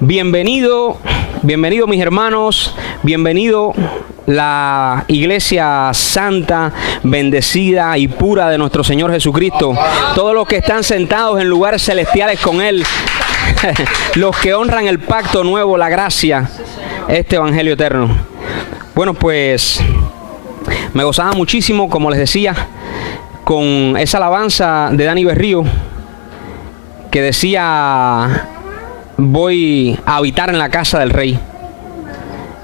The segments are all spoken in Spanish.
Bienvenido mis hermanos, bienvenido la iglesia santa, bendecida y pura de nuestro Señor Jesucristo. Todos los que están sentados en lugares celestiales con Él, los que honran el pacto nuevo, la gracia, este evangelio eterno. Bueno, pues me gozaba muchísimo, como les decía, con esa alabanza de Dani Berrío que decía: voy a habitar en la casa del Rey.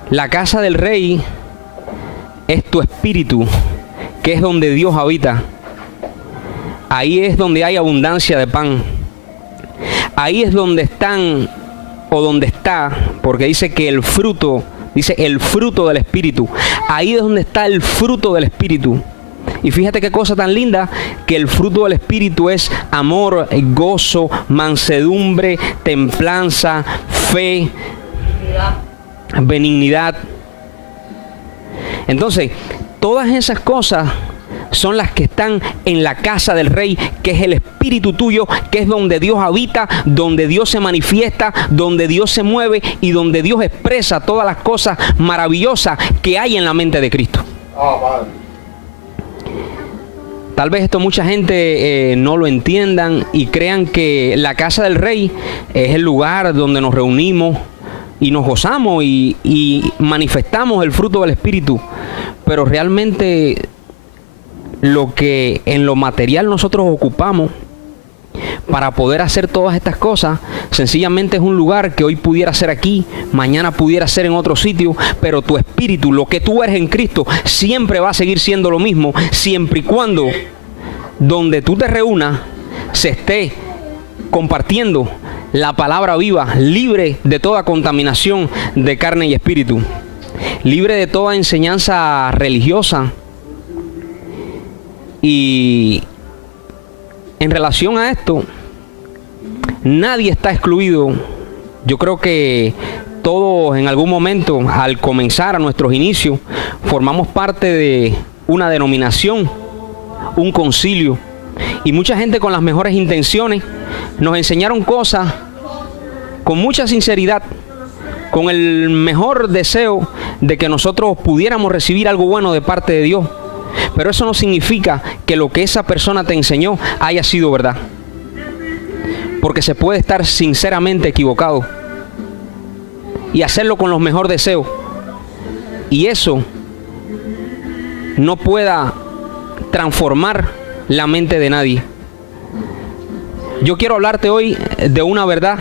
La casa del Rey es tu espíritu, que es donde Dios habita. Ahí es donde hay abundancia de pan. Ahí es donde están, o donde está, porque dice que el fruto, dice el fruto del espíritu. Ahí es donde está el fruto del espíritu. Y fíjate qué cosa tan linda, que el fruto del espíritu es amor, gozo, mansedumbre, templanza, fe, benignidad. Entonces, todas esas cosas son las que están en la casa del Rey, que es el espíritu tuyo, que es donde Dios habita, donde Dios se manifiesta, donde Dios se mueve y donde Dios expresa todas las cosas maravillosas que hay en la mente de Cristo. Tal vez esto mucha gente no lo entiendan y crean que la casa del Rey es el lugar donde nos reunimos y nos gozamos y manifestamos el fruto del Espíritu. Pero realmente lo que en lo material nosotros ocupamos para poder hacer todas estas cosas, sencillamente es un lugar que hoy pudiera ser aquí, mañana pudiera ser en otro sitio, pero tu espíritu, lo que tú eres en Cristo, siempre va a seguir siendo lo mismo, siempre y cuando donde tú te reúnas se esté compartiendo la palabra viva, libre de toda contaminación de carne y espíritu, libre de toda enseñanza religiosa. Y en relación a esto, nadie está excluido. Yo creo que todos en algún momento, al comenzar a nuestros inicios, formamos parte de una denominación, un concilio. Y mucha gente con las mejores intenciones nos enseñaron cosas con mucha sinceridad, con el mejor deseo de que nosotros pudiéramos recibir algo bueno de parte de Dios. Pero eso no significa que lo que esa persona te enseñó haya sido verdad. Porque se puede estar sinceramente equivocado y hacerlo con los mejores deseos, y eso no pueda transformar la mente de nadie. Yo quiero hablarte hoy de una verdad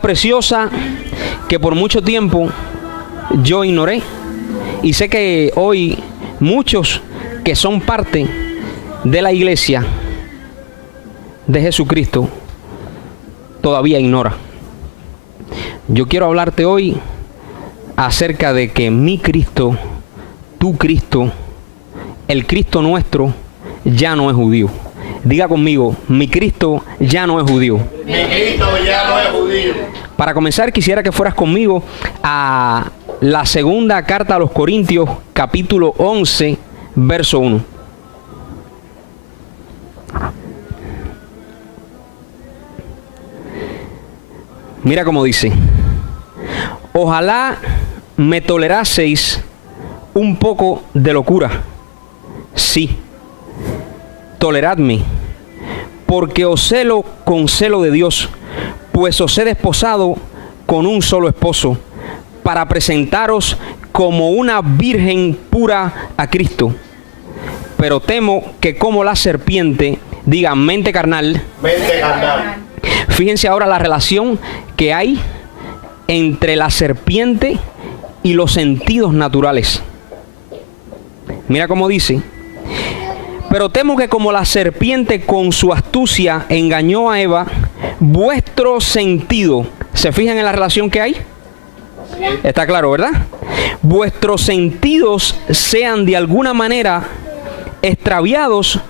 preciosa que por mucho tiempo yo ignoré, y sé que hoy muchos que son parte de la iglesia de Jesucristo todavía ignora. Yo quiero hablarte hoy acerca de que mi Cristo, tu Cristo, el Cristo nuestro, ya no es judío. Diga conmigo: mi Cristo ya no es judío. Mi Cristo ya no es judío. Para comenzar, quisiera que fueras conmigo a la segunda carta a los Corintios, capítulo 11, verso 1. Mira cómo dice: ojalá me toleraseis un poco de locura. Sí, toleradme, porque os celo con celo de Dios, pues os he desposado con un solo esposo, para presentaros como una virgen pura a Cristo. Pero temo que como la serpiente, diga mente carnal. Mente carnal. Fíjense ahora la relación que hay entre la serpiente y los sentidos naturales. Mira cómo dice: pero temo que como la serpiente con su astucia engañó a Eva, vuestro sentido, ¿se fijan en la relación que hay? Está claro, ¿verdad? Vuestros sentidos sean de alguna manera extraviados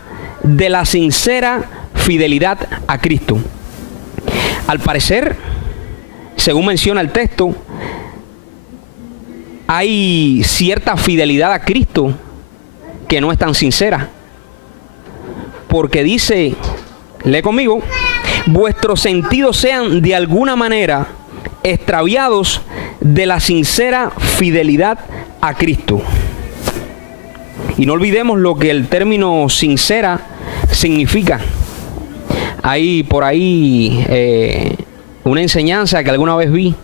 de la sincera fidelidad a Cristo. Al parecer, según menciona el texto, hay cierta fidelidad a Cristo que no es tan sincera. Porque dice, lee conmigo: vuestros sentidos sean de alguna manera extraviados de la sincera fidelidad a Cristo. Y no olvidemos lo que el término sincera significa. Hay por ahí una enseñanza que alguna vez vi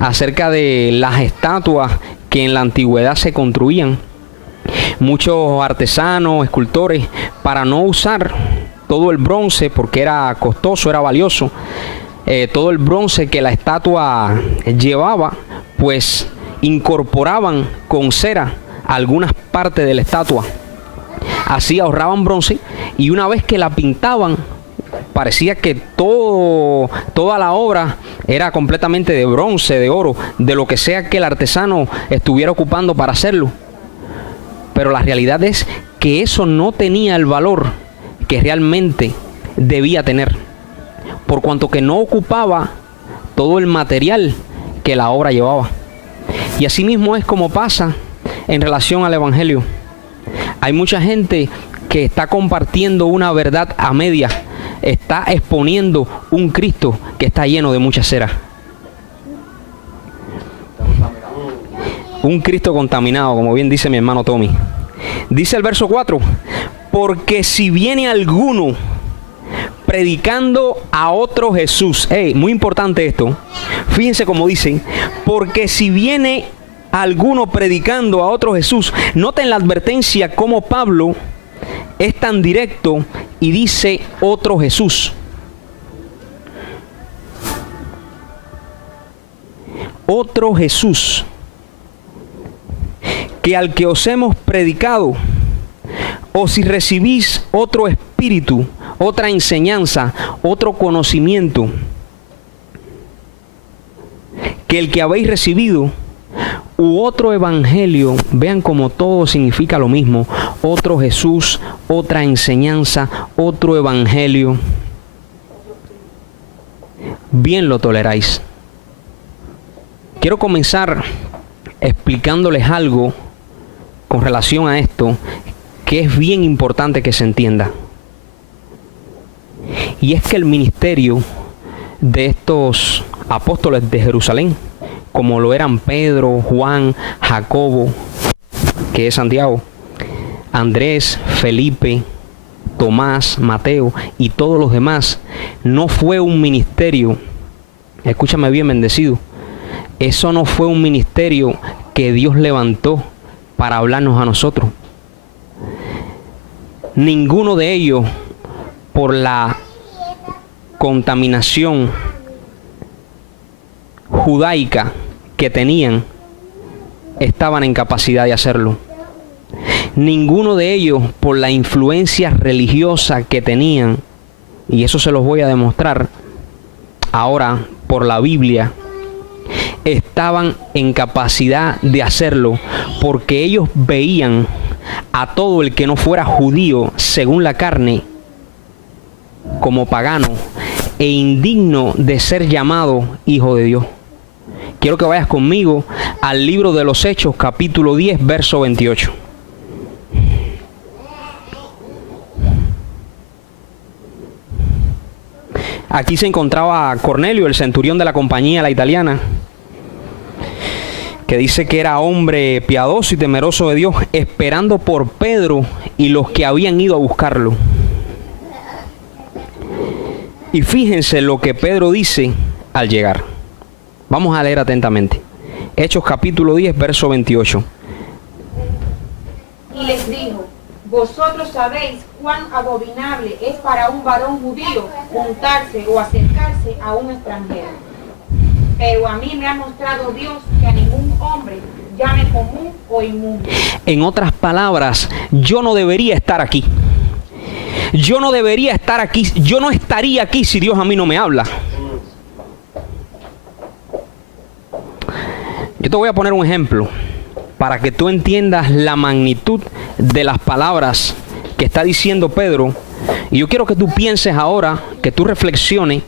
acerca de las estatuas que en la antigüedad se construían. Muchos artesanos, escultores, para no usar todo el bronce, porque era costoso, era valioso, todo el bronce que la estatua llevaba, pues incorporaban con cera algunas partes de la estatua. Así ahorraban bronce, y una vez que la pintaban, parecía que toda la obra era completamente de bronce, de oro, de lo que sea que el artesano estuviera ocupando para hacerlo. Pero la realidad es que eso no tenía el valor que realmente debía tener, por cuanto que no ocupaba todo el material que la obra llevaba. Y así mismo es como pasa en relación al Evangelio. Hay mucha gente que está compartiendo una verdad a media, está exponiendo un Cristo que está lleno de mucha cera. Un Cristo contaminado, como bien dice mi hermano Tommy. Dice el verso 4, porque si viene alguno predicando a otro Jesús, muy importante esto, fíjense cómo dicen, porque si viene alguno predicando a otro Jesús, noten la advertencia como Pablo es tan directo y dice otro Jesús. Otro Jesús, que al que os hemos predicado, o si recibís otro espíritu, otra enseñanza, otro conocimiento, que el que habéis recibido, u otro evangelio, vean como todo significa lo mismo, otro Jesús, otra enseñanza, otro evangelio, bien lo toleráis. Quiero comenzar explicándoles algo con relación a esto que es bien importante que se entienda. Y es que el ministerio de estos apóstoles de Jerusalén, como lo eran Pedro, Juan, Jacobo, que es Santiago, Andrés, Felipe, Tomás, Mateo y todos los demás, no fue un ministerio, escúchame bien, bendecido, eso no fue un ministerio que Dios levantó para hablarnos a nosotros. Ninguno de ellos, por la contaminación judaica que tenían, estaban en capacidad de hacerlo. Ninguno de ellos, por la influencia religiosa que tenían, y eso se los voy a demostrar ahora por la Biblia, estaban en capacidad de hacerlo, porque ellos veían a todo el que no fuera judío según la carne como pagano e indigno de ser llamado hijo de Dios. Quiero que vayas conmigo al libro de los Hechos, capítulo 10, verso 28. Aquí se encontraba Cornelio, el centurión de la compañía, la italiana, que dice que era hombre piadoso y temeroso de Dios, esperando por Pedro y los que habían ido a buscarlo. Y fíjense lo que Pedro dice al llegar. Vamos a leer atentamente. Hechos capítulo 10, verso 28. Y les dijo: vosotros sabéis cuán abominable es para un varón judío juntarse o acercarse a un extranjero. Pero a mí me ha mostrado Dios que a ningún hombre llame común o inmundo. En otras palabras, yo no debería estar aquí. Yo no debería estar aquí. Yo no estaría aquí si Dios a mí no me habla. Yo te voy a poner un ejemplo para que tú entiendas la magnitud de las palabras que está diciendo Pedro. Y yo quiero que tú pienses ahora, que tú reflexiones,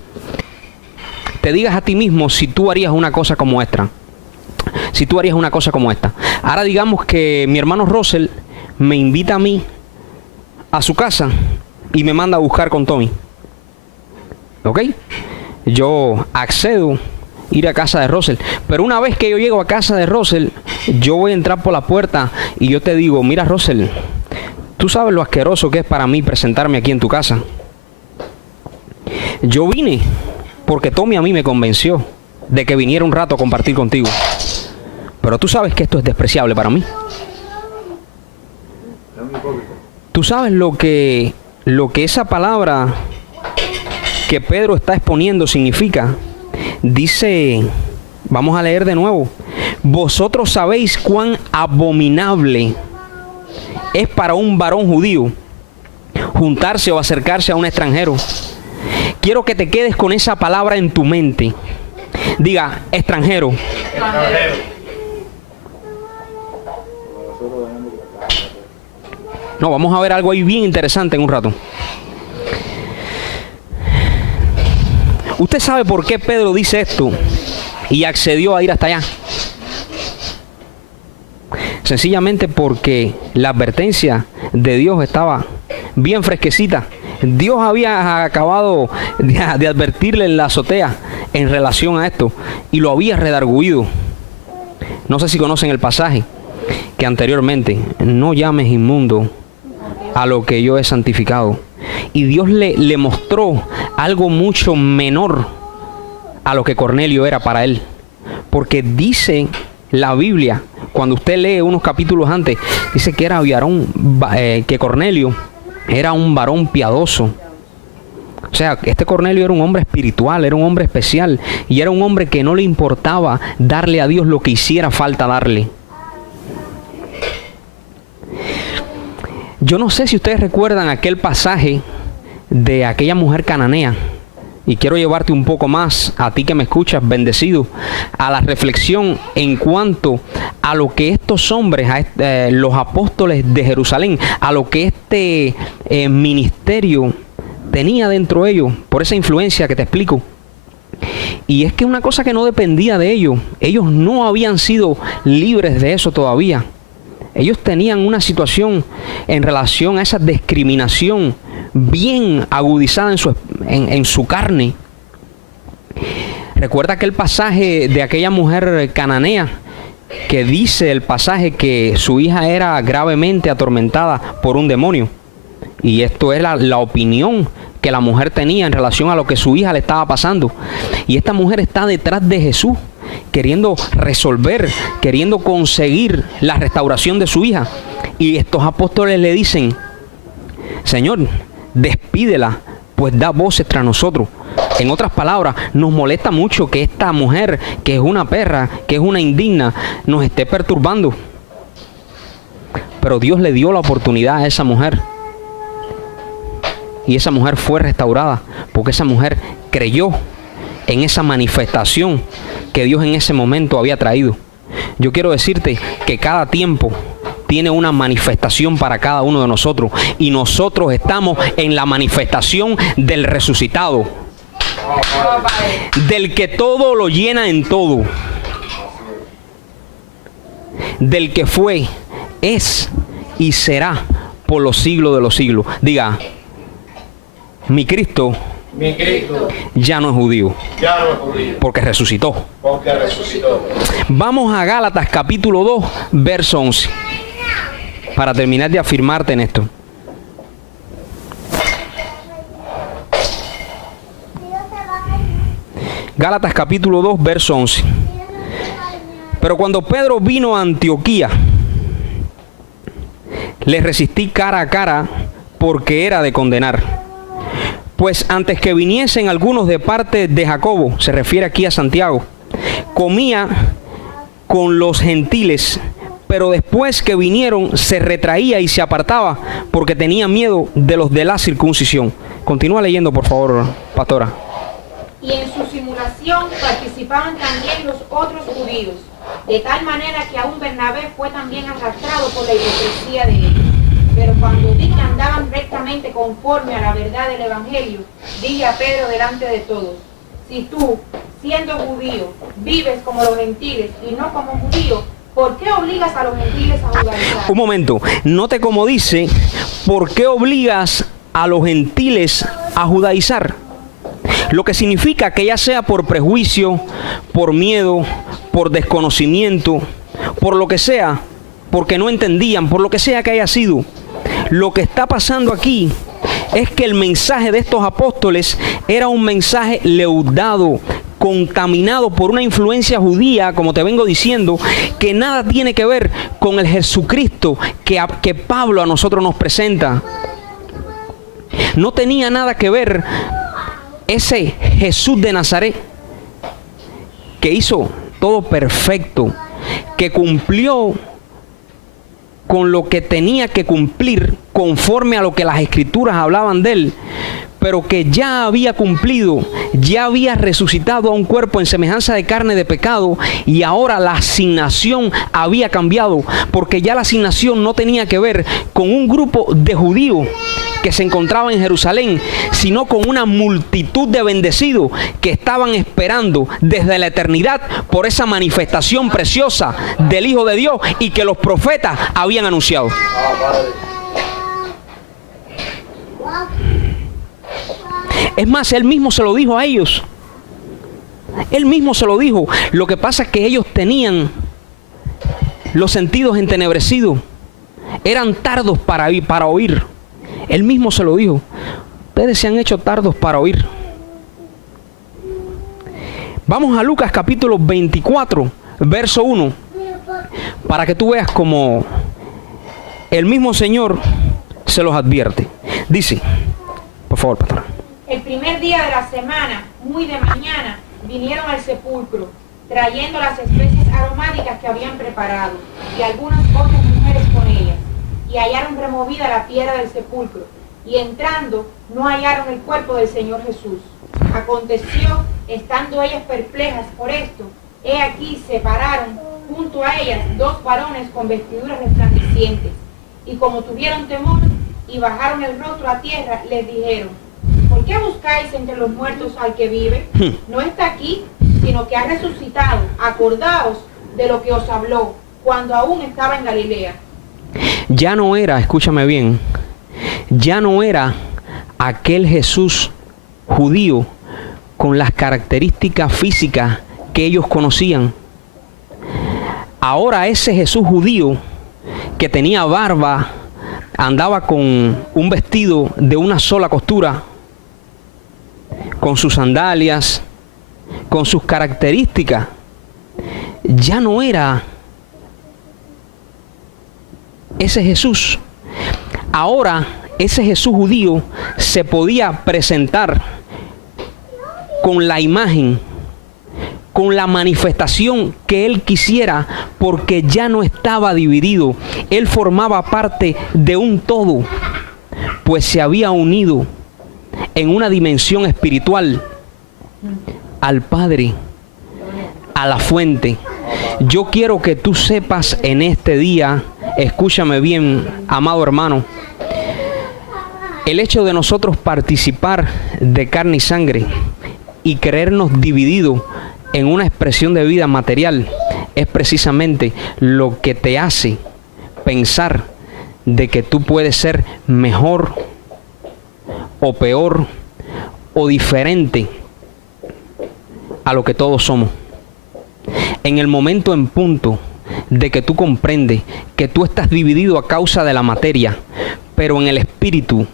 te digas a ti mismo si tú harías una cosa como esta. Si tú harías una cosa como esta. Ahora digamos que mi hermano Russell me invita a mí a su casa y me manda a buscar con Tommy. ¿Ok? Yo accedo a ir a casa de Russell. Pero una vez que yo llego a casa de Russell, yo voy a entrar por la puerta y yo te digo, mira Russell, tú sabes lo asqueroso que es para mí presentarme aquí en tu casa. Yo vine porque Tommy a mí me convenció de que viniera un rato a compartir contigo. Pero tú sabes que esto es despreciable para mí. Tú sabes lo que esa palabra que Pedro está exponiendo significa. Dice, vamos a leer de nuevo. Vosotros sabéis cuán abominable es para un varón judío juntarse o acercarse a un extranjero. Quiero que te quedes con esa palabra en tu mente. Diga, extranjero. No, vamos a ver algo ahí bien interesante en un rato. ¿Usted sabe por qué Pedro dice esto y accedió a ir hasta allá? Sencillamente porque la advertencia de Dios estaba bien fresquecita. Dios había acabado de advertirle en la azotea en relación a esto y lo había redarguido. No sé si conocen el pasaje que anteriormente, no llames inmundo a lo que yo he santificado. Y Dios le mostró algo mucho menor a lo que Cornelio era para él. Porque dice la Biblia, cuando usted lee unos capítulos antes, dice que que Cornelio era un varón piadoso. O sea, este Cornelio era un hombre espiritual, era un hombre especial. Y era un hombre que no le importaba darle a Dios lo que hiciera falta darle. Yo no sé si ustedes recuerdan aquel pasaje de aquella mujer cananea. Y quiero llevarte un poco más, a ti que me escuchas, bendecido, a la reflexión en cuanto a lo que estos hombres, los apóstoles de Jerusalén, a lo que este ministerio tenía dentro de ellos, por esa influencia que te explico. Y es que una cosa que no dependía de ellos no habían sido libres de eso todavía. Ellos tenían una situación en relación a esa discriminación bien agudizada en su carne. Recuerda aquel pasaje de aquella mujer cananea que dice el pasaje que su hija era gravemente atormentada por un demonio. Y esto es la opinión que la mujer tenía en relación a lo que su hija le estaba pasando. Y esta mujer está detrás de Jesús, queriendo resolver, queriendo conseguir la restauración de su hija. Y estos apóstoles le dicen, Señor, despídela, pues da voces tras nosotros. En otras palabras, nos molesta mucho que esta mujer, que es una perra, que es una indigna, nos esté perturbando. Pero Dios le dio la oportunidad a esa mujer. Y esa mujer fue restaurada, porque esa mujer creyó en esa manifestación que Dios en ese momento había traído. Yo quiero decirte que cada tiempo tiene una manifestación para cada uno de nosotros. Y nosotros estamos en la manifestación del resucitado. Del que todo lo llena en todo. Del que fue, es y será por los siglos de los siglos. Diga, mi Cristo ya no es judío. Porque resucitó. Vamos a Gálatas capítulo 2, verso 11. Para terminar de afirmarte en esto. Gálatas capítulo 2, verso 11. Pero cuando Pedro vino a Antioquía, le resistí cara a cara porque era de condenar. Pues antes que viniesen algunos de parte de Jacobo, se refiere aquí a Santiago, comía con los gentiles, pero después que vinieron se retraía y se apartaba porque tenía miedo de los de la circuncisión. Continúa leyendo, por favor, pastora. Y en su simulación participaban también los otros judíos, de tal manera que aún Bernabé fue también arrastrado por la hipocresía de ellos. Pero cuando vi que andaban rectamente conforme a la verdad del Evangelio, dije a Pedro delante de todos, si tú, siendo judío, vives como los gentiles y no como judío, ¿por qué obligas a los gentiles a judaizar? Un momento, note cómo dice, ¿por qué obligas a los gentiles a judaizar? Lo que significa que ya sea por prejuicio, por miedo, por desconocimiento, por lo que sea, porque no entendían, por lo que sea que haya sido, lo que está pasando aquí es que el mensaje de estos apóstoles era un mensaje leudado, contaminado por una influencia judía, como te vengo diciendo, que nada tiene que ver con el Jesucristo que Pablo a nosotros nos presenta. No tenía nada que ver ese Jesús de Nazaret, que hizo todo perfecto, que cumplió con lo que tenía que cumplir conforme a lo que las escrituras hablaban de él, pero que ya había cumplido, ya había resucitado a un cuerpo en semejanza de carne de pecado, y ahora la asignación había cambiado, porque ya la asignación no tenía que ver con un grupo de judíos que se encontraba en Jerusalén, sino con una multitud de bendecidos que estaban esperando desde la eternidad por esa manifestación preciosa del Hijo de Dios y que los profetas habían anunciado. Es más, él mismo se lo dijo a ellos. Él mismo se lo dijo. Lo que pasa es que ellos tenían los sentidos entenebrecidos. Eran tardos para oír. Él mismo se lo dijo. Ustedes se han hecho tardos para oír. Vamos a Lucas capítulo 24, verso 1. Para que tú veas cómo el mismo Señor se los advierte. Dice, por favor, pastor. El primer día de la semana, muy de mañana, vinieron al sepulcro, trayendo las especies aromáticas que habían preparado, y algunas otras mujeres con ellas, y hallaron removida la piedra del sepulcro, y entrando no hallaron el cuerpo del Señor Jesús. Aconteció, estando ellas perplejas por esto, he aquí se pararon junto a ellas dos varones con vestiduras resplandecientes, y como tuvieron temor y bajaron el rostro a tierra, les dijeron: ¿por qué buscáis entre los muertos al que vive? No está aquí, sino que ha resucitado. Acordaos de lo que os habló cuando aún estaba en Galilea. Ya no era, escúchame bien, ya no era aquel Jesús judío con las características físicas que ellos conocían. Ahora ese Jesús judío que tenía barba, andaba con un vestido de una sola costura, con sus sandalias, con sus características, ya no era ese Jesús. Ahora ese Jesús judío se podía presentar con la imagen, con la manifestación que él quisiera, porque ya no estaba dividido. Él formaba parte de un todo, pues se había unido en una dimensión espiritual al Padre, a la fuente. Yo quiero que tú sepas en este día, escúchame bien, amado hermano, el hecho de nosotros participar de carne y sangre y creernos divididos en una expresión de vida material es precisamente lo que te hace pensar de que tú puedes ser mejor o peor o diferente a lo que todos somos. En el momento en punto de que tú comprendes que tú estás dividido a causa de la materia, pero en el espíritu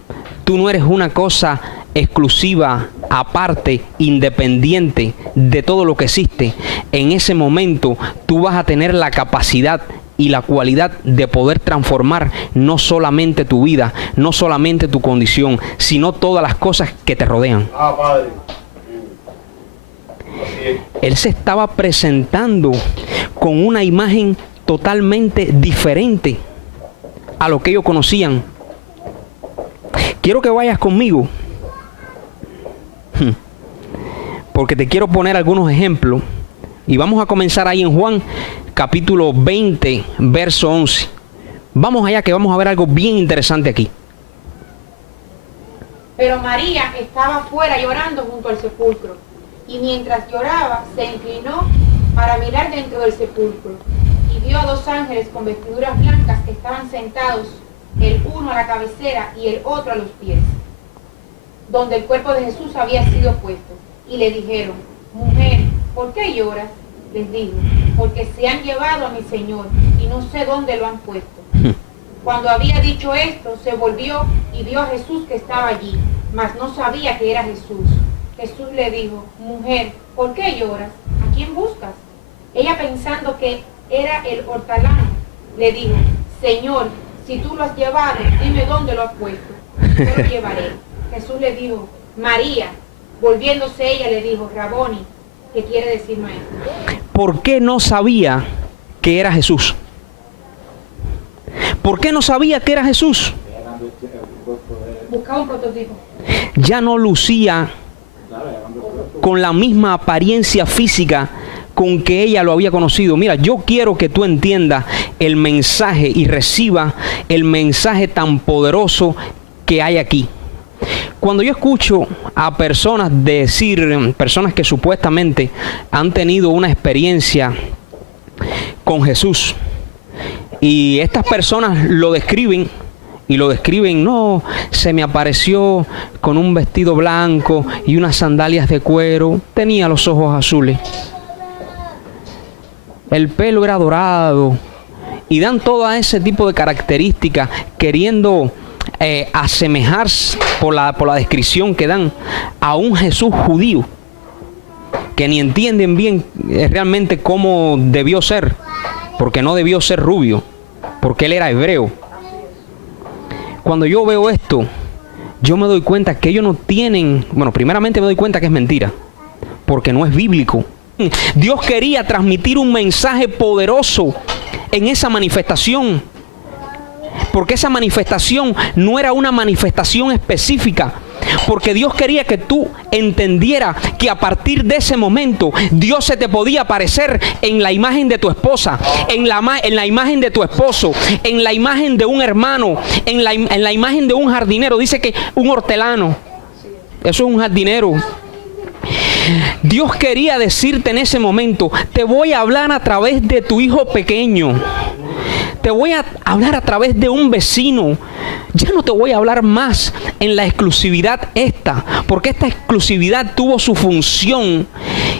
tú no eres una cosa exclusiva, aparte, independiente de todo lo que existe, en ese momento tú vas a tener la capacidad y la cualidad de poder transformar no solamente tu vida, no solamente tu condición, sino todas las cosas que te rodean. Padre. Él se estaba presentando con una imagen totalmente diferente a lo que ellos conocían. Quiero que vayas conmigo, porque te quiero poner algunos ejemplos, y vamos a comenzar ahí en Juan capítulo 20, verso 11. Vamos allá, que vamos a ver algo bien interesante aquí. Pero María estaba fuera llorando junto al sepulcro, y mientras lloraba se inclinó para mirar dentro del sepulcro, y vio a dos ángeles con vestiduras blancas que estaban sentados, el uno a la cabecera y el otro a los pies, donde el cuerpo de Jesús había sido puesto. y le dijeron: mujer, ¿por qué lloras? Les dijo: porque se han llevado a mi Señor y no sé dónde lo han puesto. Cuando había dicho esto, se volvió y vio a Jesús que estaba allí, mas no sabía que era Jesús. Jesús le dijo: mujer, ¿por qué lloras? ¿A quién buscas? Ella, pensando que era el hortelano, le dijo: Señor, si tú lo has llevado, dime dónde lo has puesto, yo lo llevaré. Jesús le dijo: María. Volviéndose ella le dijo: Raboni, que quiere decir maestro. ¿Por qué no sabía que era Jesús? ¿Por qué no sabía que era Jesús? Buscaba un prototipo. Ya no lucía con la misma apariencia física con que ella lo había conocido. Mira, yo quiero que tú entiendas el mensaje y reciba el mensaje tan poderoso que hay aquí. Cuando yo escucho a personas decir, personas que supuestamente han tenido una experiencia con Jesús, y estas personas lo describen, no, se me apareció con un vestido blanco y unas sandalias de cuero, tenía los ojos azules, el pelo era dorado, y dan todo ese tipo de características queriendo asemejarse por la descripción que dan a un Jesús judío que ni entienden bien realmente cómo debió ser, porque no debió ser rubio, porque él era hebreo. Cuando yo veo esto, yo me doy cuenta que ellos no tienen, bueno, primeramente me doy cuenta que es mentira, porque no es bíblico. Dios quería transmitir un mensaje poderoso en esa manifestación, porque esa manifestación no era una manifestación específica, porque Dios quería que tú entendieras que a partir de ese momento Dios se te podía aparecer en la imagen de tu esposa, en la imagen de tu esposo, en la imagen de un hermano, en la imagen de un jardinero. Dice que un hortelano, eso es un jardinero. Dios quería decirte en ese momento: te voy a hablar a través de tu hijo pequeño, te voy a hablar a través de un vecino. Ya no te voy a hablar más en la exclusividad esta, porque esta exclusividad tuvo su función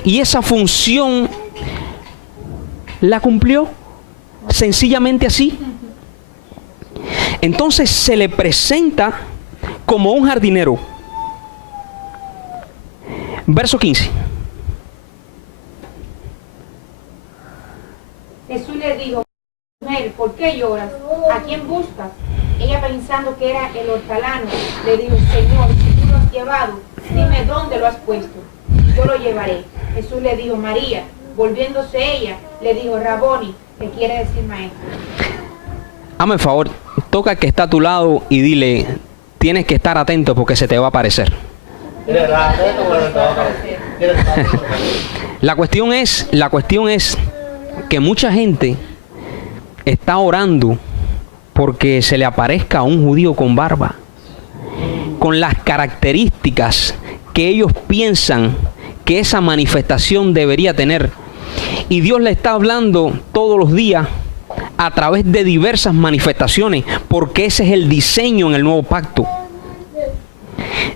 y esa función la cumplió sencillamente así. Entonces se le presenta como un jardinero. Verso 15. Jesús le dijo: mujer, ¿por qué lloras? ¿A quién buscas? Ella, pensando que era el hortelano, le dijo: Señor, si tú lo has llevado, dime dónde lo has puesto, yo lo llevaré. Jesús le dijo: María. Volviéndose ella, le dijo: Raboni, que quiere decir maestro. Hazme el favor, toca al que está a tu lado y dile: tienes que estar atento porque se te va a aparecer. La cuestión es que mucha gente está orando porque se le aparezca a un judío con barba, con las características que ellos piensan que esa manifestación debería tener. Y Dios le está hablando todos los días a través de diversas manifestaciones, porque ese es el diseño en el nuevo pacto.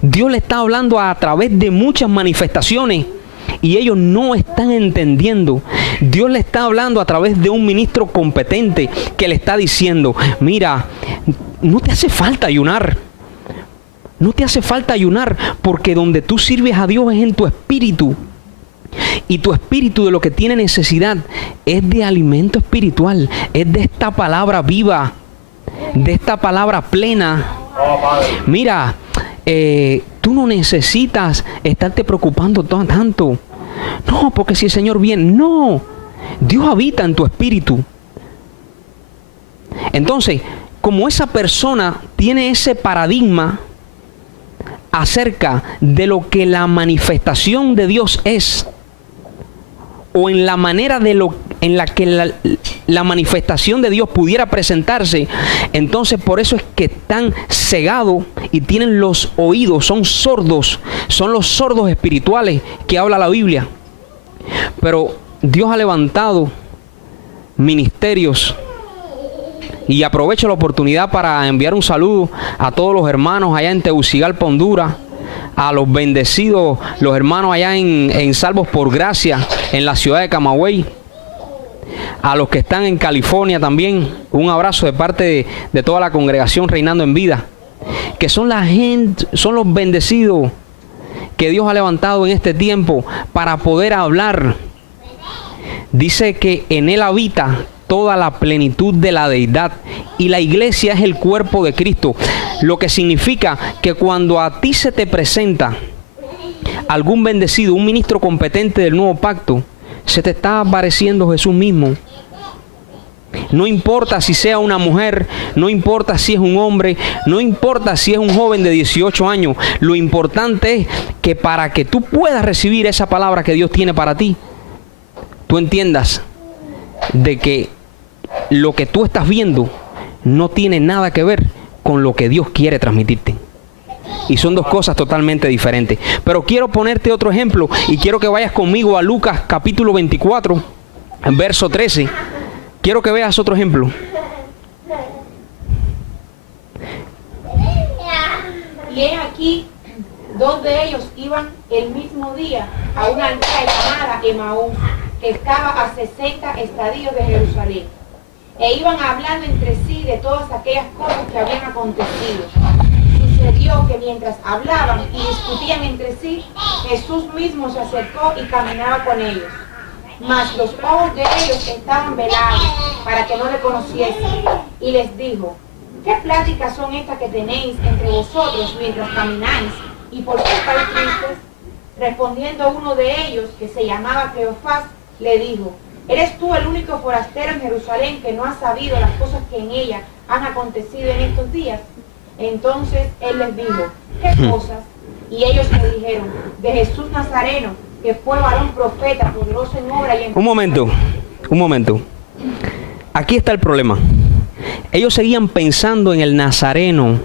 Dios le está hablando a través de muchas manifestaciones y ellos no están entendiendo. Dios le está hablando a través de un ministro competente que le está diciendo: mira, no te hace falta ayunar. No te hace falta ayunar, porque donde tú sirves a Dios es en tu espíritu. Y tu espíritu de lo que tiene necesidad es de alimento espiritual, es de esta palabra viva, de esta palabra plena. Mira, tú no necesitas estarte preocupando tanto. No, porque si el Señor viene, no. Dios habita en tu espíritu. Entonces, como esa persona tiene ese paradigma acerca de lo que la manifestación de Dios es, o en la manera en la que la manifestación de Dios pudiera presentarse, entonces por eso es que están cegados y tienen los oídos, son sordos, son los sordos espirituales que habla la Biblia. Pero Dios ha levantado ministerios, y aprovecho la oportunidad para enviar un saludo a todos los hermanos allá en Tegucigalpa, Honduras, a los bendecidos, los hermanos allá en Salvos por Gracia, en la ciudad de Camagüey, a los que están en California también, un abrazo de parte de toda la congregación Reinando en Vida, que son la gente, son los bendecidos que Dios ha levantado en este tiempo para poder hablar. Dice que en Él habita toda la plenitud de la deidad y la iglesia es el cuerpo de Cristo, lo que significa que cuando a ti se te presenta algún bendecido, un ministro competente del nuevo pacto, se te está apareciendo Jesús mismo. No importa si sea una mujer, no importa si es un hombre, no importa si es un joven de 18 años. Lo importante es que para que tú puedas recibir esa palabra que Dios tiene para ti, tú entiendas de que lo que tú estás viendo no tiene nada que ver con lo que Dios quiere transmitirte. Y son dos cosas totalmente diferentes. Pero quiero ponerte otro ejemplo y quiero que vayas conmigo a Lucas capítulo 24, verso 13. Quiero que veas otro ejemplo. Y he aquí, dos de ellos iban el mismo día a una aldea llamada Emaús, que estaba a 60 estadios de Jerusalén. E iban hablando entre sí de todas aquellas cosas que habían acontecido. Sucedió que mientras hablaban y discutían entre sí, Jesús mismo se acercó y caminaba con ellos. Mas los ojos de ellos estaban velados para que no le conociesen. Y les dijo: ¿qué pláticas son estas que tenéis entre vosotros mientras camináis? ¿Y por qué estáis tristes? Respondiendo uno de ellos, que se llamaba Cleofás, le dijo: ¿eres tú el único forastero en Jerusalén que no ha sabido las cosas que en ella han acontecido en estos días? Entonces él les dijo: ¿qué cosas? Y ellos le dijeron: de Jesús Nazareno, que fue varón profeta, poderoso en obra y en... Un momento. Aquí está el problema. Ellos seguían pensando en el Nazareno.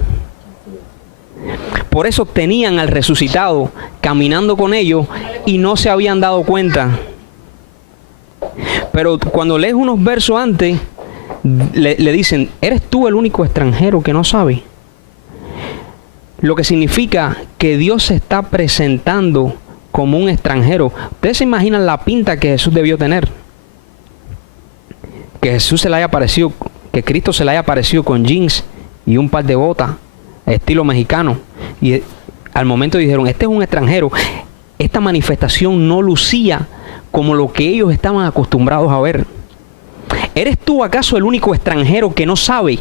Por eso tenían al resucitado caminando con ellos y no se habían dado cuenta. Pero cuando lees unos versos antes, le dicen: ¿eres tú el único extranjero que no sabe? Lo que significa que Dios se está presentando como un extranjero. Ustedes se imaginan la pinta que Jesús debió tener. Que Jesús se le haya aparecido, que Cristo se le haya aparecido con jeans y un par de botas, estilo mexicano. Y al momento dijeron: este es un extranjero. Esta manifestación no lucía como lo que ellos estaban acostumbrados a ver. ¿Eres tú acaso el único extranjero que no sabe?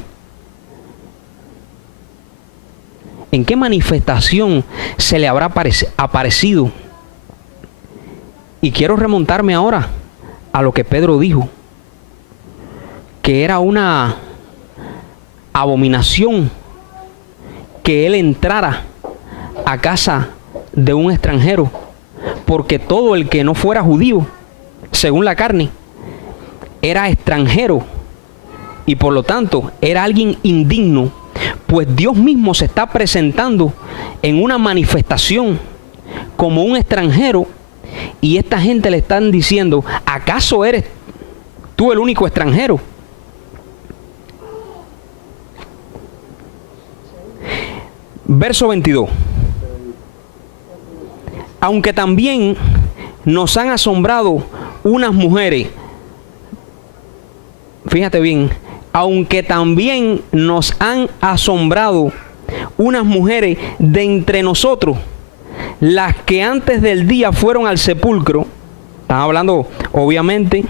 ¿En qué manifestación se le habrá aparecido? Y quiero remontarme ahora a lo que Pedro dijo, que era una abominación que él entrara a casa de un extranjero, porque todo el que no fuera judío, según la carne, era extranjero y por lo tanto era alguien indigno, pues Dios mismo se está presentando en una manifestación como un extranjero. Y esta gente le están diciendo: ¿acaso eres tú el único extranjero? Verso 22. Aunque también nos han asombrado unas mujeres. Fíjate bien. Aunque también nos han asombrado unas mujeres de entre nosotros, las que antes del día fueron al sepulcro. Está hablando obviamente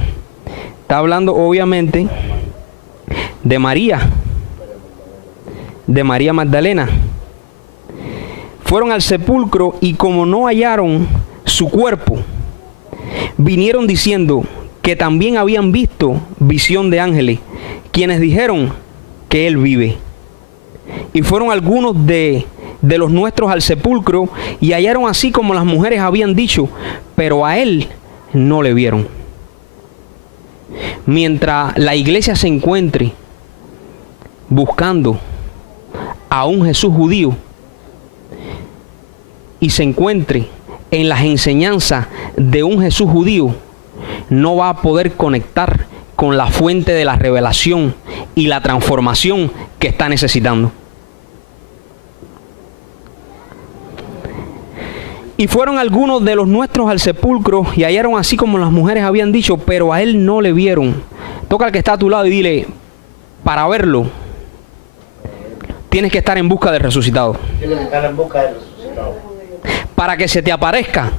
de María Magdalena. Fueron al sepulcro y como no hallaron su cuerpo, vinieron diciendo que también habían visto visión de ángeles, quienes dijeron que él vive. Y fueron algunos de los nuestros al sepulcro y hallaron así como las mujeres habían dicho, pero a él no le vieron. Mientras la iglesia se encuentre buscando a un Jesús judío y se encuentre en las enseñanzas de un Jesús judío, no va a poder conectar con la fuente de la revelación y la transformación que está necesitando. Y fueron algunos de los nuestros al sepulcro y hallaron así como las mujeres habían dicho, pero a él no le vieron. Toca al que está a tu lado y dile, para verlo, tienes que estar en busca del resucitado. Tienes que estar en busca del resucitado. Para que se te aparezca,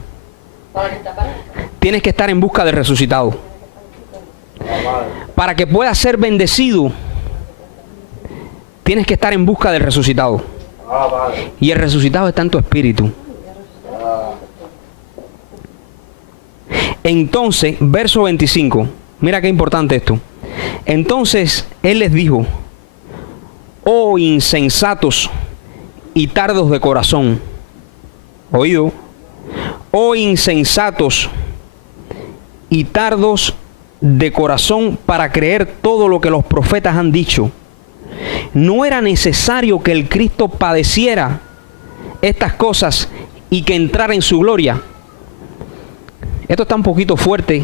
tienes que estar en busca del resucitado. Para que puedas ser bendecido, tienes que estar en busca del resucitado. Y el resucitado está en tu espíritu. Entonces, verso 25, mira qué importante esto. Entonces él les dijo, oh insensatos y tardos de corazón. Oído. Oh insensatos y tardos de corazón para creer todo lo que los profetas han dicho. ¿No era necesario que el Cristo padeciera estas cosas y que entrara en su gloria? Esto está un poquito fuerte,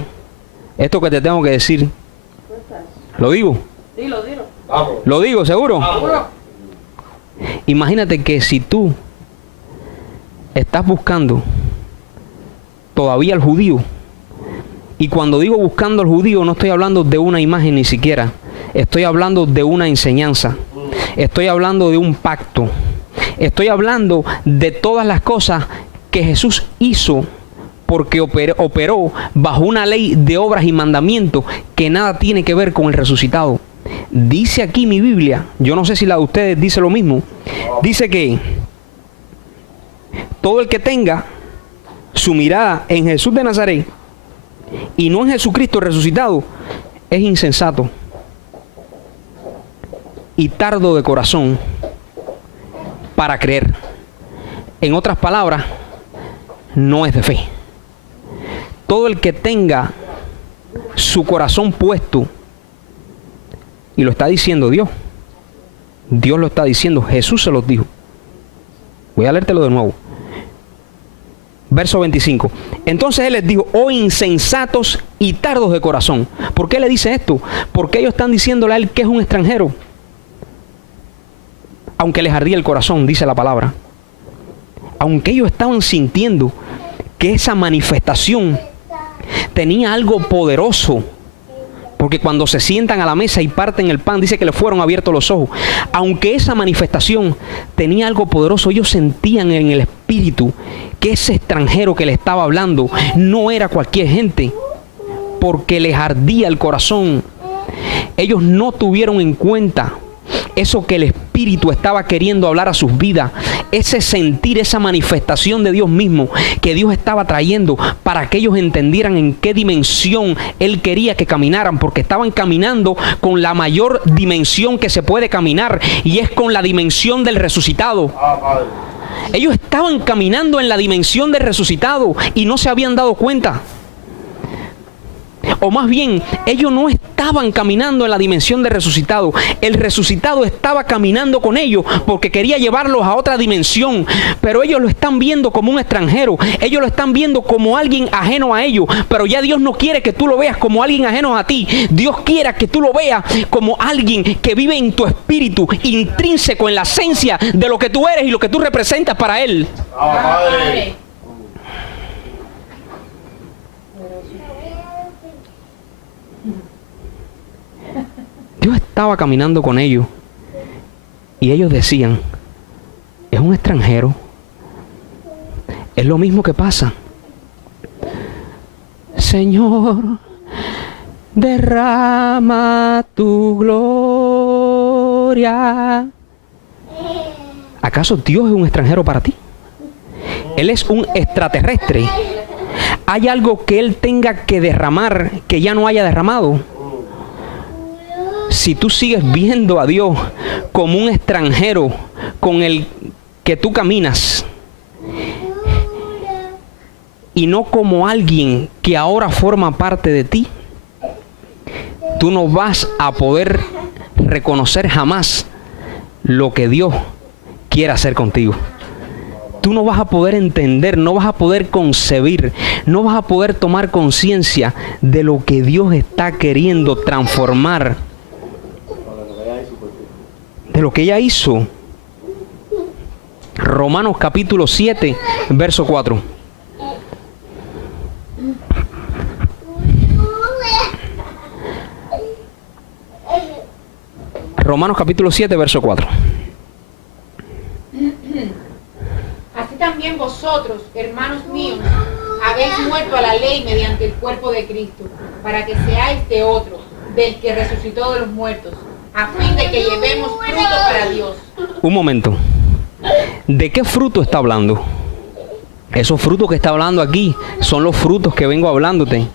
esto que te tengo que decir. ¿Lo digo? Dilo. Vamos. ¿Lo digo, seguro? Vamos. Imagínate que si tú estás buscando todavía al judío, y cuando digo buscando al judío no estoy hablando de una imagen ni siquiera, estoy hablando de una enseñanza, estoy hablando de un pacto, estoy hablando de todas las cosas que Jesús hizo porque operó bajo una ley de obras y mandamientos que nada tiene que ver con el resucitado. Dice aquí mi Biblia, yo no sé si la de ustedes dice lo mismo, dice que todo el que tenga su mirada en Jesús de Nazaret y no en Jesucristo resucitado es insensato y tardo de corazón para creer. En otras palabras, no es de fe. Todo el que tenga su corazón puesto, y lo está diciendo Dios lo está diciendo, Jesús se los dijo. Voy a leértelo de nuevo. Verso 25. Entonces él les dijo, oh insensatos y tardos de corazón. ¿Por qué le dice esto? Porque ellos están diciéndole a él que es un extranjero. Aunque les ardía el corazón, dice la palabra. Aunque ellos estaban sintiendo que esa manifestación tenía algo poderoso. Porque cuando se sientan a la mesa y parten el pan, dice que le fueron abiertos los ojos. Aunque esa manifestación tenía algo poderoso, ellos sentían en el espíritu que ese extranjero que le estaba hablando no era cualquier gente, porque les ardía el corazón. Ellos no tuvieron en cuenta eso que el Espíritu estaba queriendo hablar a sus vidas, ese sentir, esa manifestación de Dios mismo que Dios estaba trayendo para que ellos entendieran en qué dimensión Él quería que caminaran, porque estaban caminando con la mayor dimensión que se puede caminar, y es con la dimensión del resucitado. Ellos estaban caminando en la dimensión del resucitado y no se habían dado cuenta. O más bien, ellos no estaban caminando en la dimensión del resucitado. El resucitado estaba caminando con ellos porque quería llevarlos a otra dimensión. Pero ellos lo están viendo como un extranjero. Ellos lo están viendo como alguien ajeno a ellos. Pero ya Dios no quiere que tú lo veas como alguien ajeno a ti. Dios quiere que tú lo veas como alguien que vive en tu espíritu, intrínseco en la esencia de lo que tú eres y lo que tú representas para Él. Padre. Dios estaba caminando con ellos y ellos decían, es un extranjero. Es lo mismo que pasa. Señor, derrama tu gloria. ¿Acaso Dios es un extranjero para ti? Él es un extraterrestre. ¿Hay algo que Él tenga que derramar que ya no haya derramado? Si tú sigues viendo a Dios como un extranjero con el que tú caminas y no como alguien que ahora forma parte de ti, tú no vas a poder reconocer jamás lo que Dios quiere hacer contigo. Tú no vas a poder entender, no vas a poder concebir, no vas a poder tomar conciencia de lo que Dios está queriendo transformar, de lo que ella hizo. Romanos capítulo 7, verso 4. Romanos capítulo 7, verso 4. Así también vosotros, hermanos míos, habéis muerto a la ley mediante el cuerpo de Cristo, para que seáis de otro, del que resucitó de los muertos, a fin de que llevemos fruto para Dios. Un momento. ¿De qué fruto está hablando? Esos frutos que está hablando aquí son los frutos que vengo hablándote.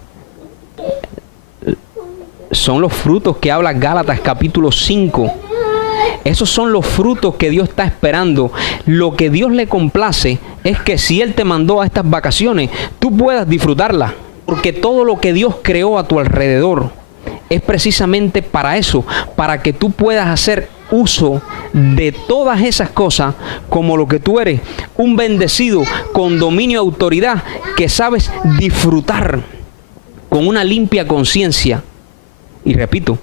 Son los frutos que habla Gálatas capítulo 5. Esos son los frutos que Dios está esperando. Lo que Dios le complace es que si Él te mandó a estas vacaciones, tú puedas disfrutarlas. Porque todo lo que Dios creó a tu alrededor es precisamente para eso, para que tú puedas hacer uso de todas esas cosas como lo que tú eres, un bendecido con dominio y autoridad que sabes disfrutar con una limpia conciencia. Y repito,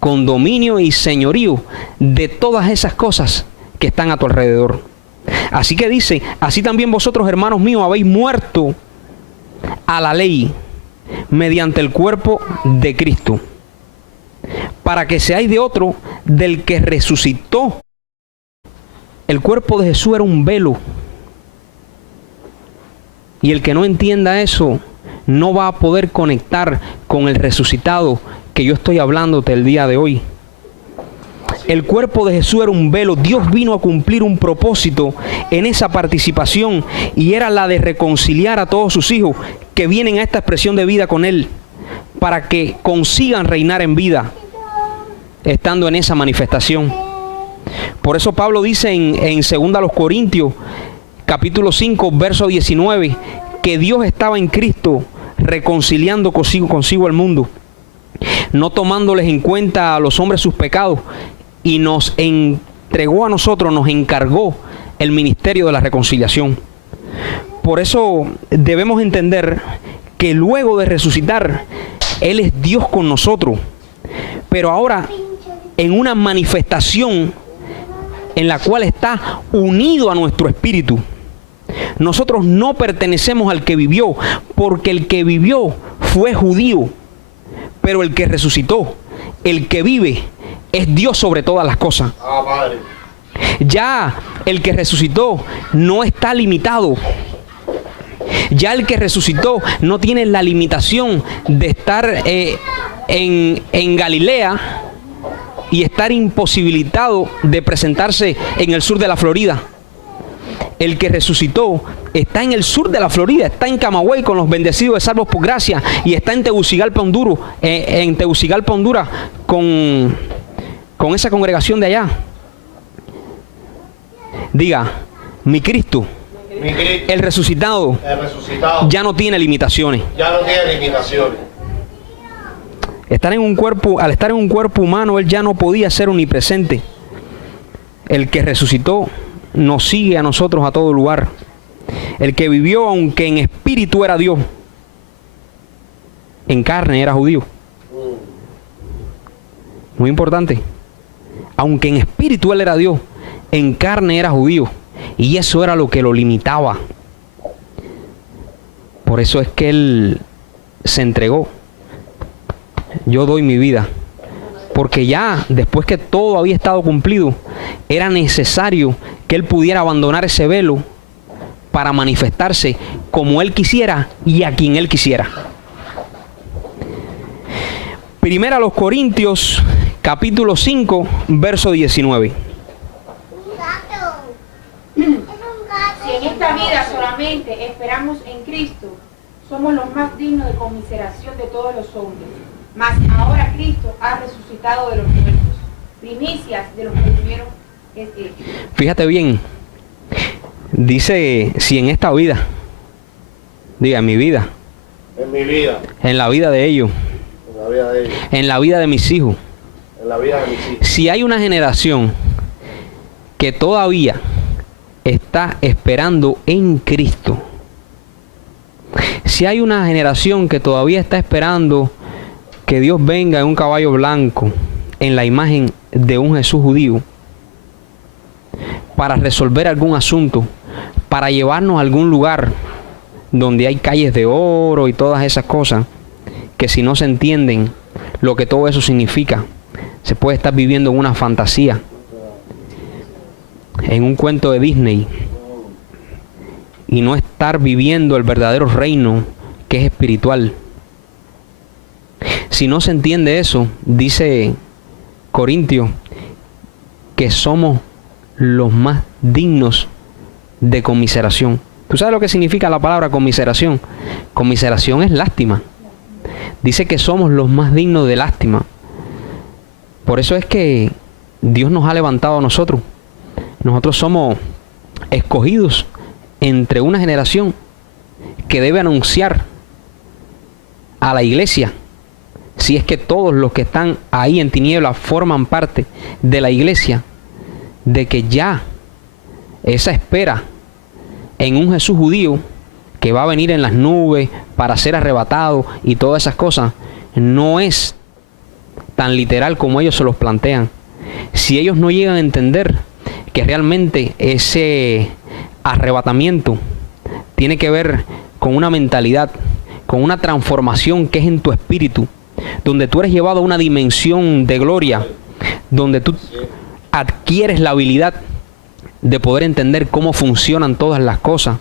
con dominio y señorío de todas esas cosas que están a tu alrededor. Así que dice, así también vosotros, hermanos míos, habéis muerto a la ley mediante el cuerpo de Cristo, para que seáis de otro, del que resucitó. El cuerpo de Jesús era un velo. Y el que no entienda eso, no va a poder conectar con el resucitado que yo estoy hablándote el día de hoy. El cuerpo de Jesús era un velo. Dios vino a cumplir un propósito en esa participación, y era la de reconciliar a todos sus hijos que vienen a esta expresión de vida con Él, para que consigan reinar en vida, estando en esa manifestación. Por eso Pablo dice en 2 Corintios, capítulo 5, verso 19, que Dios estaba en Cristo reconciliando consigo el mundo, no tomándoles en cuenta a los hombres sus pecados, y nos entregó a nosotros, nos encargó el ministerio de la reconciliación. Por eso debemos entender que luego de resucitar, Él es Dios con nosotros, pero ahora en una manifestación en la cual está unido a nuestro espíritu. Nosotros no pertenecemos al que vivió, porque el que vivió fue judío, pero el que resucitó, el que vive, es Dios sobre todas las cosas. Padre. Ya el que resucitó no está limitado. Ya el que resucitó no tiene la limitación de estar en Galilea y estar imposibilitado de presentarse en el sur de la Florida. El que resucitó está en el sur de la Florida, está en Camagüey con los bendecidos de Salvos por Gracia, y está en Tegucigalpa, Honduras, Honduras, con esa congregación de allá. Diga, mi Cristo, el resucitado, ya no tiene limitaciones. Ya no tiene limitaciones. Al estar en un cuerpo humano, Él ya no podía ser omnipresente. El que resucitó nos sigue a nosotros a todo lugar. El que vivió, aunque en espíritu era Dios, en carne era judío. Muy importante. Aunque en espíritu Él era Dios, en carne era judío. Y eso era lo que lo limitaba. Por eso es que Él se entregó. Yo doy mi vida. Porque ya, después que todo había estado cumplido, era necesario que Él pudiera abandonar ese velo para manifestarse como Él quisiera y a quien Él quisiera. Primera a los Corintios, capítulo 5, verso 19. Si en esta vida solamente esperamos en Cristo, somos los más dignos de conmiseración de todos los hombres. Mas ahora Cristo ha resucitado de los muertos, primicias de los que tuvieron es Él. Fíjate bien, dice, si en esta vida, diga, en mi vida, En mi vida, en la vida de ellos, en la vida de ellos, en la vida de mis hijos, en la vida de mis hijos. si hay una generación que todavía está esperando en Cristo, si hay una generación que todavía está esperando que Dios venga en un caballo blanco, en la imagen de un Jesús judío, para resolver algún asunto, para llevarnos a algún lugar donde hay calles de oro y todas esas cosas, que si no se entienden lo que todo eso significa, Se puede estar viviendo en una fantasía, en un cuento de Disney, y no estar viviendo el verdadero reino que es espiritual. Si no se entiende eso, dice Corintios, que somos los más dignos de conmiseración. ¿Tú sabes lo que significa la palabra conmiseración? Conmiseración es lástima. Dice que somos los más dignos de lástima. Por eso es que Dios nos ha levantado a nosotros. Nosotros somos escogidos entre una generación que debe anunciar a la iglesia, si es que todos los que están ahí en tinieblas forman parte de la iglesia, de que ya esa espera en un Jesús judío que va a venir en las nubes para ser arrebatado y todas esas cosas, no es tan literal como ellos se los plantean. Si ellos no llegan a entender que realmente ese arrebatamiento tiene que ver con una mentalidad, con una transformación que es en tu espíritu, donde tú eres llevado a una dimensión de gloria, donde tú adquieres la habilidad de poder entender cómo funcionan todas las cosas,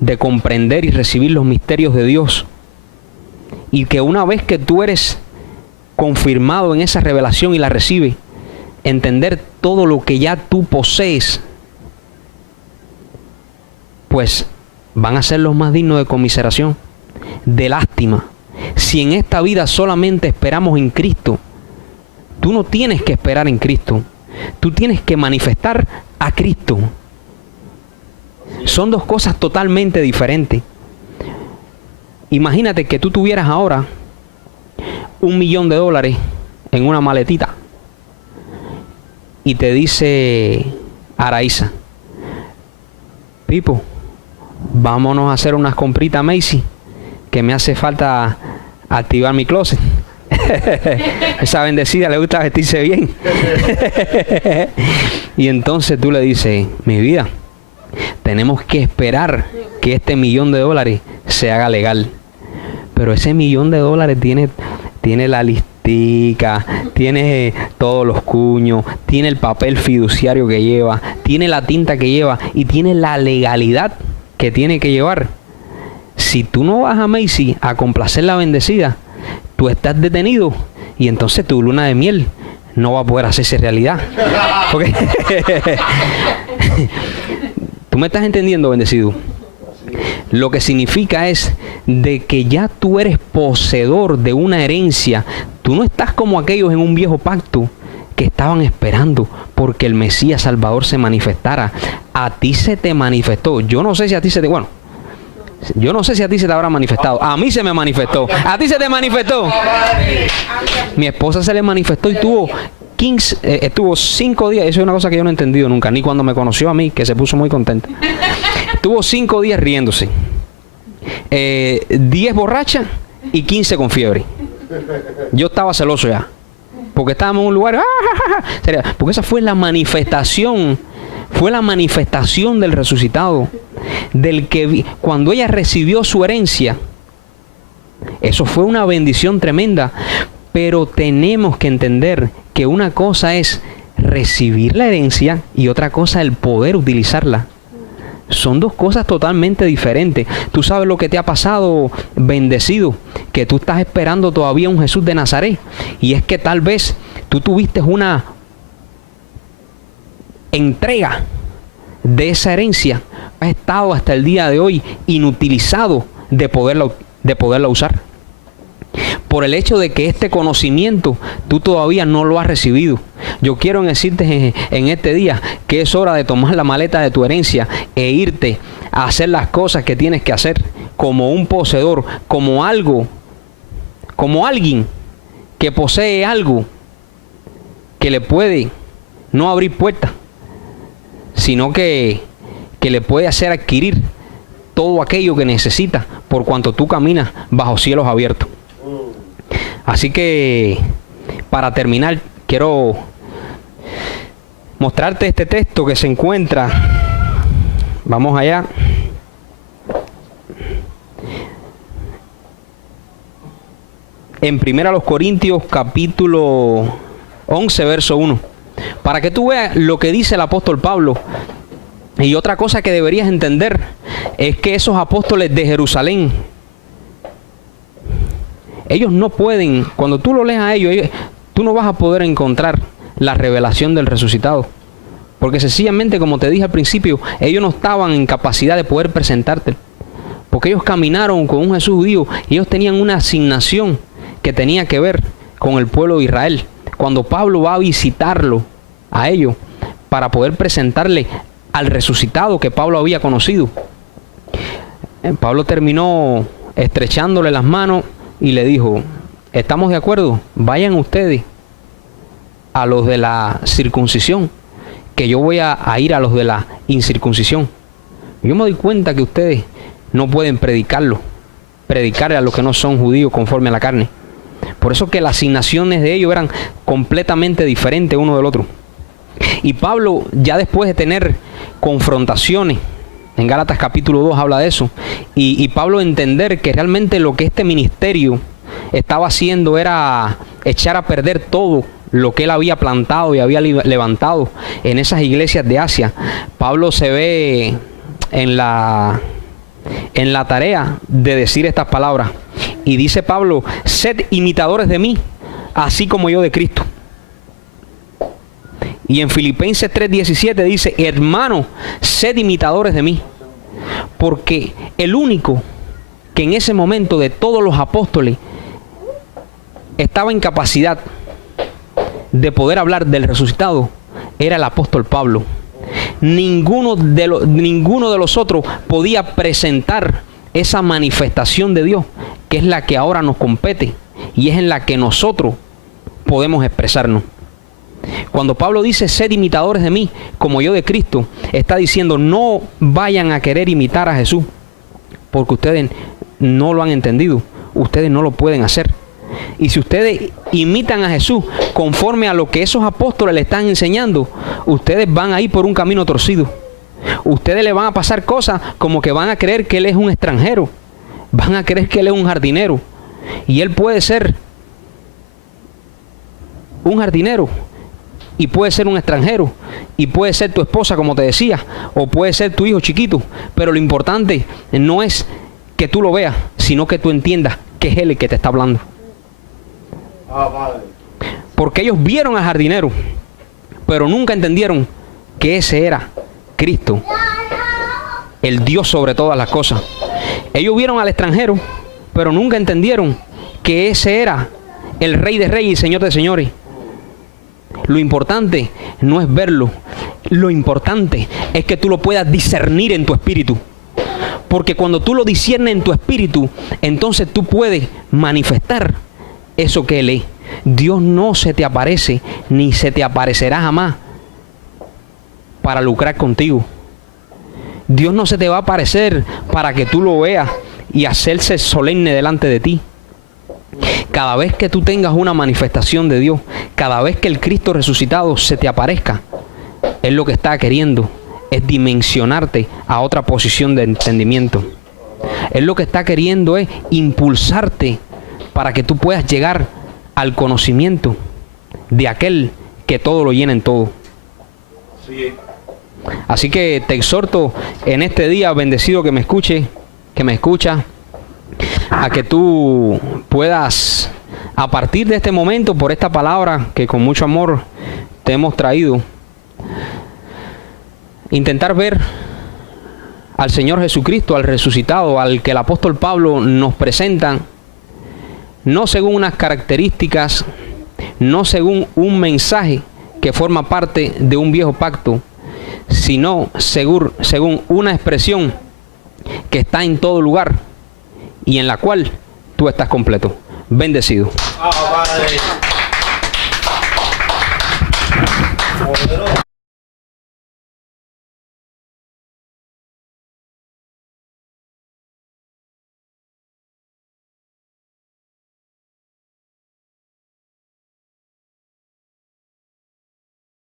de comprender y recibir los misterios de Dios, y que una vez que tú eres confirmado en esa revelación y la recibes, entender todo lo que ya tú posees, pues van a ser los más dignos de conmiseración, de lástima. Si en esta vida solamente esperamos en Cristo, tú no tienes que esperar en Cristo, tú tienes que manifestar a Cristo. Son dos cosas totalmente diferentes. Imagínate que tú tuvieras ahora $1.000.000 en una maletita y te dice Araiza: Pipo, vámonos a hacer unas compritas a Macy, que me hace falta activar mi closet. Esa bendecida le gusta vestirse bien. Y entonces tú le dices: mi vida, tenemos que esperar que este $1.000.000 se haga legal. Pero ese $1.000.000 tiene la listica, tiene todos los cuños, tiene el papel fiduciario que lleva, tiene la tinta que lleva y tiene la legalidad que tiene que llevar. Si tú no vas a Macy a complacer la bendecida, tú estás detenido y entonces tu luna de miel no va a poder hacerse realidad. Porque ¿tú me estás entendiendo, bendecido? Lo que significa es de que ya tú eres poseedor de una herencia. Tú no estás como aquellos en un viejo pacto que estaban esperando porque el Mesías Salvador se manifestara. A ti se te manifestó. Yo no sé si a ti se te... Bueno, yo no sé si a ti se te habrá manifestado. A mí se me manifestó. ¿A ti se te manifestó? Mi esposa se le manifestó y estuvo 5 días. Eso es una cosa que yo no he entendido nunca, ni cuando me conoció a mí, que se puso muy contenta. Estuvo 5 días riéndose, 10 borracha y 15 con fiebre. Yo estaba celoso ya, porque estábamos en un lugar, porque esa fue la manifestación, del resucitado, del que cuando ella recibió su herencia, eso fue una bendición tremenda. Pero tenemos que entender que una cosa es recibir la herencia y otra cosa el poder utilizarla. Son dos cosas totalmente diferentes. Tú sabes lo que te ha pasado, bendecido, que tú estás esperando todavía un Jesús de Nazaret. Y es que tal vez tú tuviste una entrega de esa herencia, has estado hasta el día de hoy inutilizado de poderla usar. Por el hecho de que este conocimiento tú todavía no lo has recibido. Yo quiero decirte en este día que es hora de tomar la maleta de tu herencia e irte a hacer las cosas que tienes que hacer como un poseedor, como alguien que posee algo que le puede no abrir puertas, sino que le puede hacer adquirir todo aquello que necesita por cuanto tú caminas bajo cielos abiertos. Así que, para terminar, quiero mostrarte este texto que se encuentra, vamos allá, en 1 Corintios capítulo 11, verso 1. Para que tú veas lo que dice el apóstol Pablo. Y otra cosa que deberías entender es que esos apóstoles de Jerusalén, ellos no pueden, cuando tú lo lees a ellos, tú no vas a poder encontrar la revelación del resucitado. Porque sencillamente, como te dije al principio, ellos no estaban en capacidad de poder presentarte. Porque ellos caminaron con un Jesús judío y ellos tenían una asignación que tenía que ver con el pueblo de Israel. Cuando Pablo va a visitarlo a ellos para poder presentarle al resucitado que Pablo había conocido, Pablo terminó estrechándole las manos y le dijo: ¿estamos de acuerdo? Vayan ustedes a los de la circuncisión, que yo voy a ir a los de la incircuncisión. Yo me doy cuenta que ustedes no pueden predicarle a los que no son judíos conforme a la carne. Por eso que las asignaciones de ellos eran completamente diferentes uno del otro. Y Pablo, ya después de tener confrontaciones, en Gálatas capítulo 2 habla de eso, y Pablo entender que realmente lo que este ministerio estaba haciendo era echar a perder todo lo que él había plantado y había levantado en esas iglesias de Asia. Pablo se ve en la tarea de decir estas palabras, y dice Pablo: sed imitadores de mí, así como yo de Cristo. Y en Filipenses 3:17 dice: hermanos, sed imitadores de mí. Porque el único que en ese momento de todos los apóstoles estaba en capacidad de poder hablar del resucitado era el apóstol Pablo. Ninguno de los otros podía presentar esa manifestación de Dios, que es la que ahora nos compete y es en la que nosotros podemos expresarnos. Cuando Pablo dice: sed imitadores de mí, como yo de Cristo, está diciendo: no vayan a querer imitar a Jesús, porque ustedes no lo han entendido, ustedes no lo pueden hacer. Y si ustedes imitan a Jesús conforme a lo que esos apóstoles le están enseñando, ustedes van a ir por un camino torcido. Ustedes le van a pasar cosas como que van a creer que él es un extranjero, van a creer que él es un jardinero, y él puede ser un jardinero, y puede ser un extranjero, y puede ser tu esposa, como te decía, o puede ser tu hijo chiquito. Pero lo importante no es que tú lo veas, sino que tú entiendas que es él el que te está hablando. Porque ellos vieron al jardinero, pero nunca entendieron que ese era Cristo, el Dios sobre todas las cosas. Ellos vieron al extranjero, pero nunca entendieron que ese era el Rey de Reyes y Señor de Señores. Lo importante no es verlo, lo importante es que tú lo puedas discernir en tu espíritu. Porque cuando tú lo disciernes en tu espíritu, entonces tú puedes manifestar eso que él es. Dios no se te aparece, ni se te aparecerá jamás para lucrar contigo. Dios no se te va a aparecer para que tú lo veas y hacerse solemne delante de ti. Cada vez que tú tengas una manifestación de Dios, cada vez que el Cristo resucitado se te aparezca, Él lo que está queriendo es dimensionarte a otra posición de entendimiento. Él lo que está queriendo es impulsarte para que tú puedas llegar al conocimiento de aquel que todo lo llena en todo. Sí. Así que te exhorto en este día, bendecido que me escuche, que me escucha, a que tú puedas, a partir de este momento, por esta palabra que con mucho amor te hemos traído, intentar ver al Señor Jesucristo, al resucitado, al que el apóstol Pablo nos presenta, no según unas características, no según un mensaje que forma parte de un viejo pacto, sino según una expresión que está en todo lugar y en la cual tú estás completo. Bendecido. Padre.